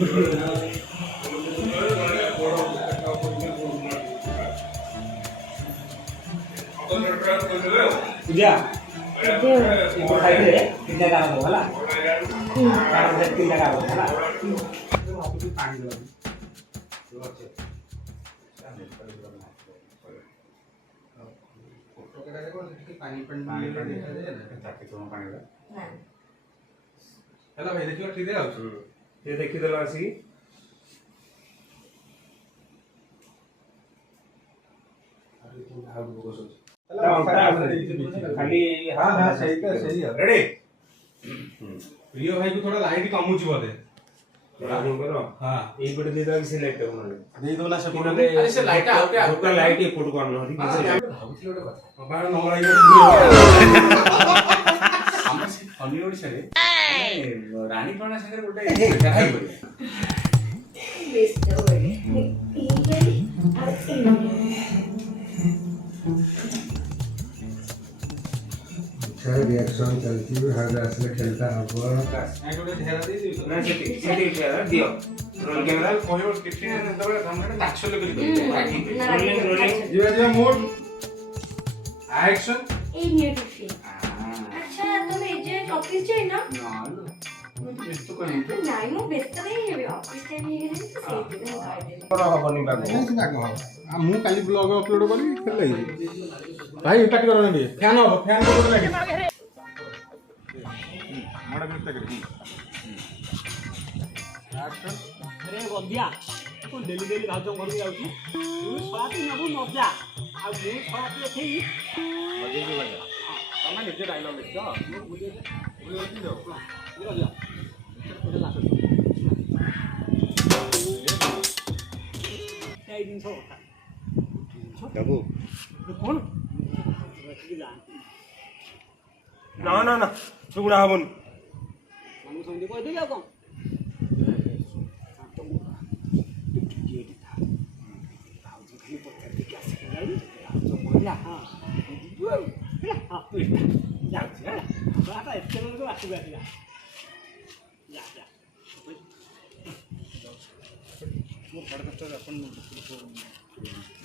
पूजा eco खाइले तीन जगह हो होला तीन जगह हो होला पानी दो फोटो केटा देखो पानी पानी ताकि तो पानी ला हेलो भाई देखियो ठीक है ये देखि देला आसी अरे तू भाग बसो खाली हां हां सही है रेडी प्रियो भाई को थोड़ा लाइट कम उची बोले लाइटिंग करो हां एक बटे दे दो सिलेक्ट करना दे दो ना सब अरे से लाइट आउट है आपका लाइट ये पुट करना ठीक है भाबुथि ओटे बाबा नंबर आई हम अन्य ओडिसा रे रानी पाना संगे गोटे देखा पड़े बेस्ट ओए अच्छा रिएक्शन चलती है हर असले खेलता है वो मैं थोड़े ध्यान दे दी ना सेटी ध्यान दियो रोल कैमरा कोई और कितने नंबर हमने एक्शन लेकर दो रोलिंग जो mode action a new tiffin अच्छा तुम जे ऑफिस जाए ना ना मैं तो व्यस्त कोनी नहीं मैं व्यस्त नहीं है ऑफिस टाइम ही है तो सही दिन कर बनी बाबू नहीं ना कहो मु काली ब्लॉग अपलोड करी खेल लई भाई इटा करो नहीं फैन हो फैन को लगे माड़ा व्यस्त करी एक्शन अरे बदिया तू डेली डेली भाजो घर जाउची तू स्वाति नबु मजा आ मु स्वाति एथि मजे के लगा तमे निजे डायलॉग लिख दो मु बुझे दो बुझो दियो कोटे लास्ट এই দিন সব बाबू कौन ना ना ना सुगुड़ा हबन मानु संदे कह दे कौन अपन